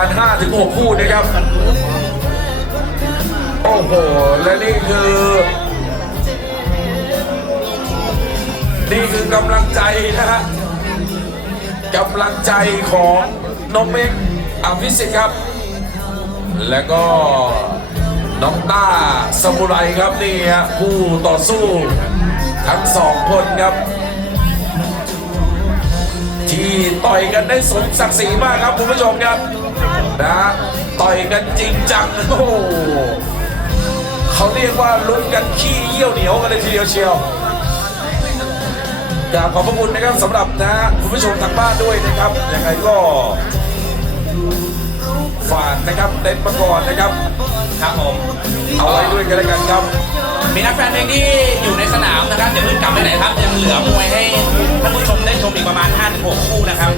การห้าถึงหกคู่นะครับ โอ้โห และนี่คือ นี่คือกำลังใจนะฮะกำลังใจของน้องเมกอภิสิทธิ์ครับ แล้วก็น้องต้าสมุไรครับนี่ฮะผู้ต่อสู้ ทั้งสองคนครับ ที่ต่อยกันได้สมศักดิ์ศรีมากครับคุณผู้ชมครับ นะ ต่อยกันจริงจังโอ้โหเขาเรียกว่าลุ้นกันขี้เยี่ยวเหนียวกันเลยทีเดียวเชียวกราบขอบพระคุณนะครับสำหรับนะคุณผู้ชมทางบ้านด้วยนะครับยังไงก็ฝากนะครับเต็นท์มาก่อนนะครับครับผมเอาไว้ด้วยกันแล้วกันครับ มีนักแฟนเพลงที่อยู่ในสนามนะครับอย่าเพิ่งกลับไปไหนครับยังเหลือมวยให้ท่านผู้ชมได้ชมอีกประมาณ5-6คู่นะครับ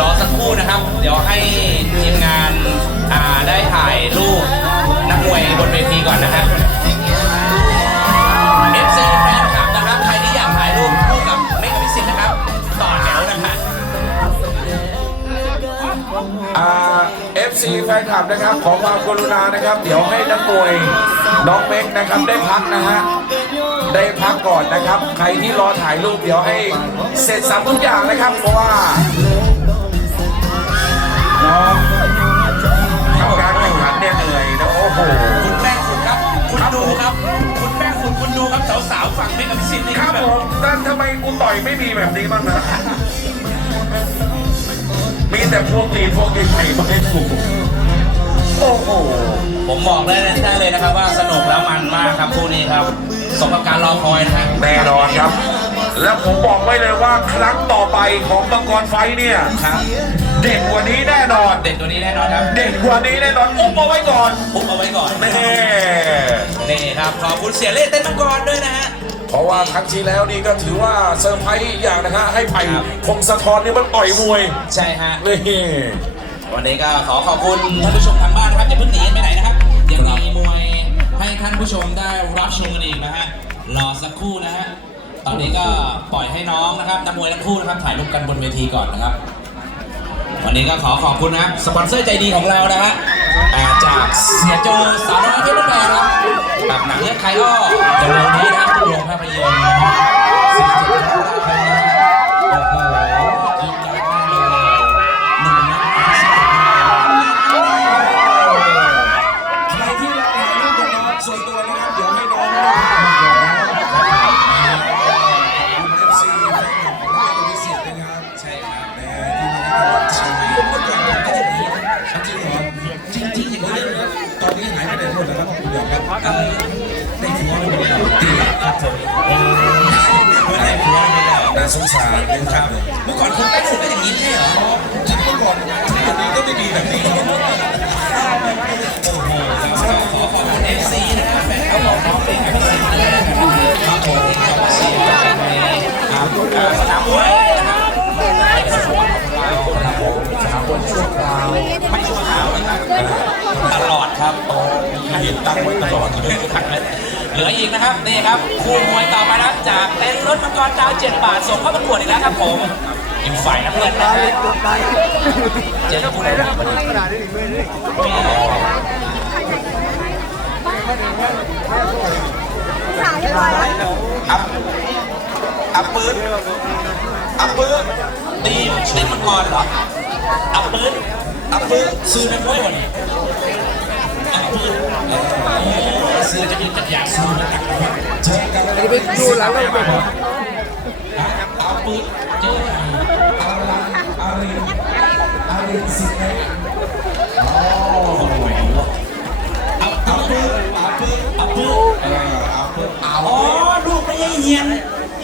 รอสักครู่นะครับ เดี๋ยวให้ทีมงานอ่าได้ถ่ายรูปนักมวยบนเวทีก่อนนะครับ FC แฟนคลับนะครับ ใครที่อยากถ่ายรูปคู่กับเมฆพิสิทธิ์นะครับ ต่อแถวนะครับอ่า FC แฟนคลับนะครับ ขอความกรุณานะครับ เดี๋ยวให้นักมวยน้องเม็กนะครับได้พักนะฮะ ได้พักก่อนนะครับ ใครที่รอถ่ายรูปเดี๋ยวให้เสร็จสับทุกอย่างนะครับ เพราะว่า น้องทำการแข่งขันเนี่ยเหนื่อยนะโอ้โห คุณแป้งคุณครับ คุณดูครับ คุณแป้งคุณคุณดูครับสาวๆฝั่งเมฆพิสิทธิ์นี่ครับแบบผมนั่นทำไมกูต่อยไม่มีแบบนี้บ้างนะ มีแต่พวกตีนพวกตีนไผ่มาให้กูโอ้โห ผมบอกได้ได้เลยนะครับว่าสนุกแล้วมันมากครับคู่นี้ครับสมกับการรอคอยนะฮะแน่นอนครับ และผมบอกไว้เลยว่าครั้งต่อไปของมังกรไฟท์เนี่ย ครับ เด็ดกว่านี้แน่นอน เด็ดตัวนี้แน่นอนครับเด็ดกว่านี้แน่นอนอุ้มเอาไว้ก่อนปุ๊บเอาไว้ก่อนแน่นี่ครับขอบคุณเสียเล่เต้นมังกรด้วยนะฮะ เพราะว่าครั้งที่แล้วนี่ก็ถือว่าเซอร์ไพรส์อีกอย่างนะฮะให้ไผ่ครับพงศธรนี่มันต่อยมวยใช่ฮะ นี่วันนี้ก็ขอขอบคุณท่านผู้ชมทางบ้านนะครับอย่าเพิ่งหนีไปไหนนะครับยังมีมวยให้ท่านผู้ชมได้รับชมกันอีกนะฮะรอสักครู่นะฮะตอนนี้ก็ปล่อยให้น้องนะครับนักมวยทั้งคู่นะครับถ่ายรูปกันบนเวทีก่อนนะครับ วันนี้ก็ขอขอบคุณนะครับสปอนเซอร์ใจดีของเรานะฮะอ่าจากเสียโจสาวน้อยเพชรบ้านแปรครับกับหนังเรื่องไครก็จะเร็วนี้นะครับทุกโรงาสงสารเลยครับ เมื่อก่อนคุณไปฝึกก็อย่างนี้ใช่เหรอเมื่อก่อนอันนี้ก็ไม่ดีแบบนี้โอ้โหครับขอขอบคุณเอฟซีนะครับแฟนคลับของน้องเป็นพิเศษเลยนะครับผมขอบคุณเสียงจากในครับอ่าสนามมวยนะครับครับผมสนามมวยชั่วคราวไม่ชั่วคราวนะครับตลอดครับเห็นตั้งไว้ตลอดเลย เหลืออีกนะครับนี่ครับคู่มวยต่อไปนะครับจากเต็นท์รถมังกรดาวเจ็ดบาทส่งเข้าประกวดอีกแล้วครับผมอยู่ฝ่ายน้ำเงินนะฮะเจอกับคุณนะครับอัพอัพปืนอัพปืนตีตีมังกรเหรออัพปืนอัพปืนซื้อนักมวยวันนี้อัพปืน ซื้อจะมีจักรยานซื้อมาตักนะครับเจอกันจะไปดูหลังเราไปเอาปืนเจอกันอารันอารินอารินสิเนเอาเอาปืนเอาปืนเอาปืนเออเอาเพิ่มเอาอ๋อลูกไม่ใช่เหียน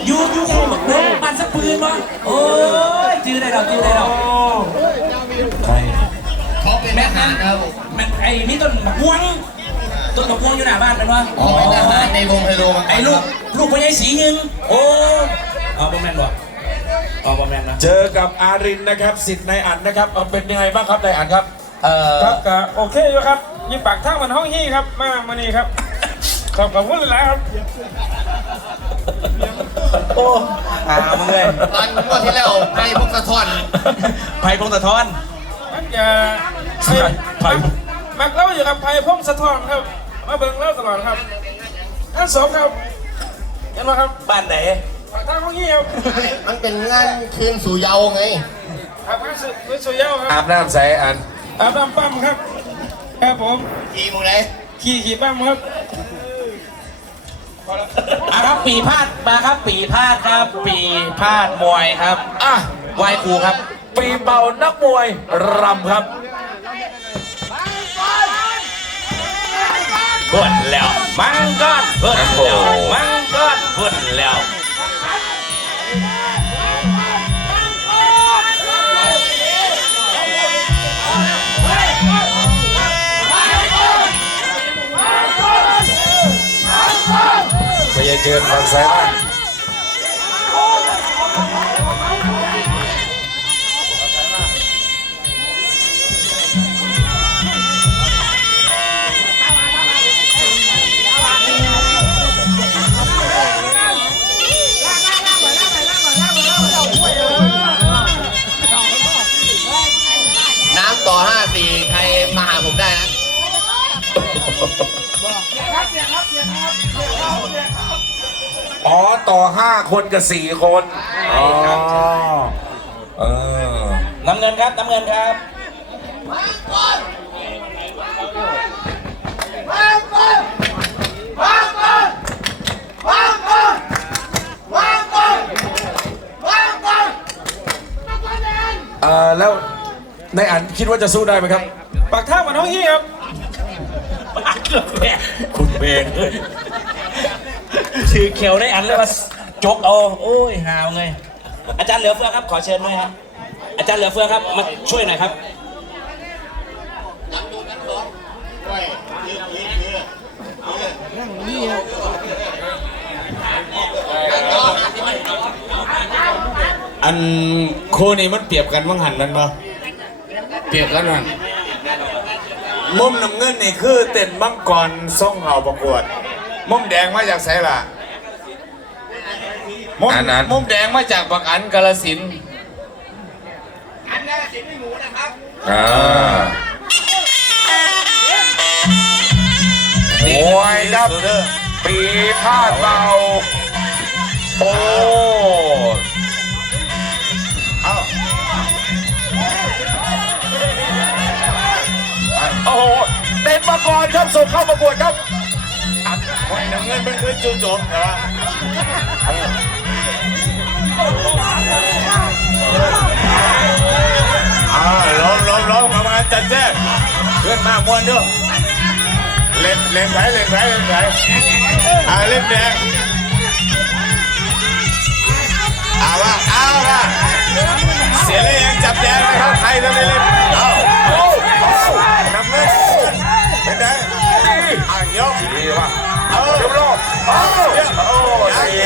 ยูยูโคบักเบิ้งมันสักปืนวะโอ้ยจื้อได้เราจื้อได้เราใครเขาเป็นแม่ทหารครับแม่ไอ้นี่ต้นมะม่วง ต้นมะม่วงอยู่หน้าบ้านเป็นวะอ๋อเป็นทหารในวงไฮโลมาไอ้ลูกลูกไม่ใช่สีหนึ่งโอ้เอาบอแมนบ่เอาบอแมนนะเจอกับอารินนะครับสิทธิ์นายอันนะครับเอาเป็นยังไงบ้างครับนายอันครับเอ่อครับก็โอเคอยู่ครับยิงปากทางมันห้องฮี่ครับมามานี่ครับขอบขอบคุณหลายๆครับโอ้อามึงเลยตอนงวดที่แล้วไปพวกสะท้อนไผ่พงศธรมันอ่าใช่ไผ่มักเล่าอยู่กับไผ่พงสะท้อนครับ มาเบิ่งเล่าตลอดครับท่านสองครับเห็นไหมครับบ้านไหนปากทางห้องนี้ครับมันเป็นงานคืนสู่เยาว์ไงครับงานสุดสุดยอดคอารับ บน้ำใส่อันอาบน้ำปั๊มครับ ครับผม ทีมึงไหนขี่ขี่ปั๊มครับอะครับปีพาดมาครับ ปีพาดครับ ปีพาดมวยครับอะไหว้ครูครับ ปีเป่านักมวยรำครับ พุ่นแล้ว มังกรพุ่นแล้วมังกรพุ่นแล้วไปยังเจอฝั่งซ้ายบ้าง อ๋อ ต่อห้าคนกับสี่คน อ๋อ เออ น้ำเงินครับ น้ำเงินครับเออแล้วในอันคิดว่าจะสู้ได้ไหมครับ ปากทางมันห้องนี้ครับ คุณเบนชื่อเขียวได้อันแล้วมาจกเอาโอ้ยหาวไงอาจารย์เหลือเฟือครับ ขอเชิญด้วยครับอาจารย์เหลือเฟือครับมาช่วยหน่อยครับอันคู่นี้มันเปรียบกันว่างหันมันบ่เปรียบกันมัน มุมน้ำเงินนี่คือเต้นมังกรส่งเอาประกวด มุมแดงมาจากไสล่ะมุมอันนั้น มุมแดงมาจากบักอันกาลสินธุ์อ่ามวยครับสุดเด้อปีพาดเบาโอ้ เต้นมาก่อนครับส่งเข้าประกวดครับมวยน้ำเงินมันคือจู่โจมแต่ว่าอ่าล้อมล้อมล้อมเข้ามาณจัดแจ้งเพื่อนมากมวนด้วยเล่นเล่นไหนเล่นไหนเล่นไหนอ่าเล่นแดงเอาว่าเอาว่าเสียเลยยังจับแดงนะครับใครจะไม่เล่น 人，二幺，一万，好，留不住，好，好，爷。